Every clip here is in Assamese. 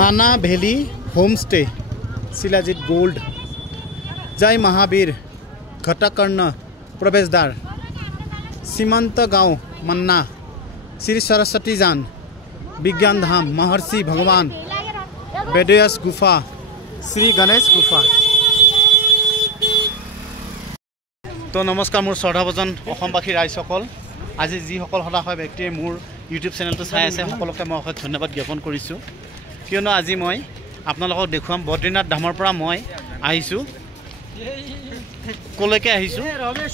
माना भैली होमस्टे शिलाजीत गोल्ड जय महावीर घटकर्ण प्रवेशद्वार सीमंत गाँव मन्ना श्री सरस्वती जान विज्ञान धाम महर्षि भगवान वेदव्यास गुफा श्री गणेश गुफा। तो नमस्कार मोर श्रद्धाभजन अসমबासी राइजসকল আজি যিসকল হতাশয় ব্যক্তিয়ে মোৰ ইউটিউব চেনেলটো চাই আছে সকলোকে মই অশেষ ধন্যবাদ জ্ঞাপন কৰিছোঁ কিয়নো আজি মই আপোনালোকক দেখুৱাম বদ্ৰীনাথ ধামৰ পৰা মই আহিছোঁ কলৈকে আহিছোঁ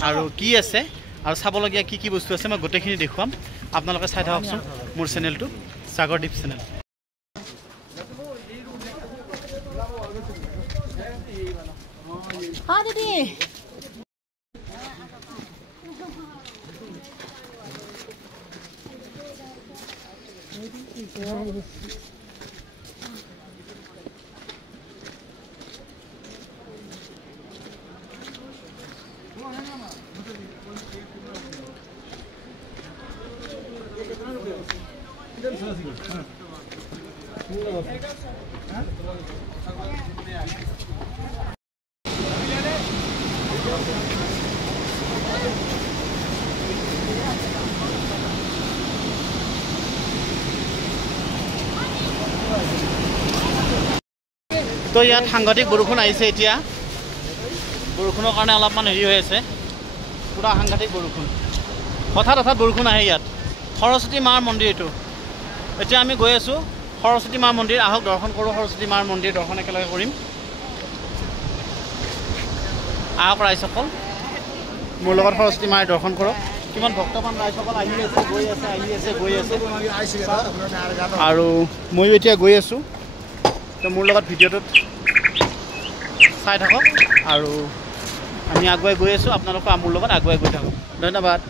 আৰু কি আছে আৰু চাবলগীয়া কি কি বস্তু আছে মই গোটেইখিনি দেখুৱাম আপোনালোকে চাই থাককচোন মোৰ চেনেলটো সাগৰদ্বীপ চেনেল। हाँ दीदी तो ইয়াত সাংঘাতিক বৰষুণ আহিছে এতিয়া বৰষুণৰ কাৰণে অলপমান হেৰি হৈ আছে পুৰা সাংঘাতিক বৰষুণ হঠাৎ বৰষুণ আহে ইয়াত সৰস্বতী মাৰ মন্দিৰ এইটো এতিয়া আমি গৈ আছোঁ সৰস্বতী মাৰ মন্দিৰ আহক দৰ্শন কৰোঁ সৰস্বতী মাৰ মন্দিৰ দৰ্শন একেলগে কৰিম আহক ৰাইজসকল মোৰ লগত সৰস্বতী মাৰ দৰ্শন কৰক কিমান ভক্তমান ৰাইজসকল আহি আছে গৈ আছে আৰু ময়ো এতিয়া গৈ আছোঁ তো মোৰ লগত ভিডিঅ'টোত চাই থাকক আৰু আমি আগুৱাই গৈ আছোঁ আপোনালোকে মোৰ লগত আগুৱাই গৈ থাকক ধন্যবাদ।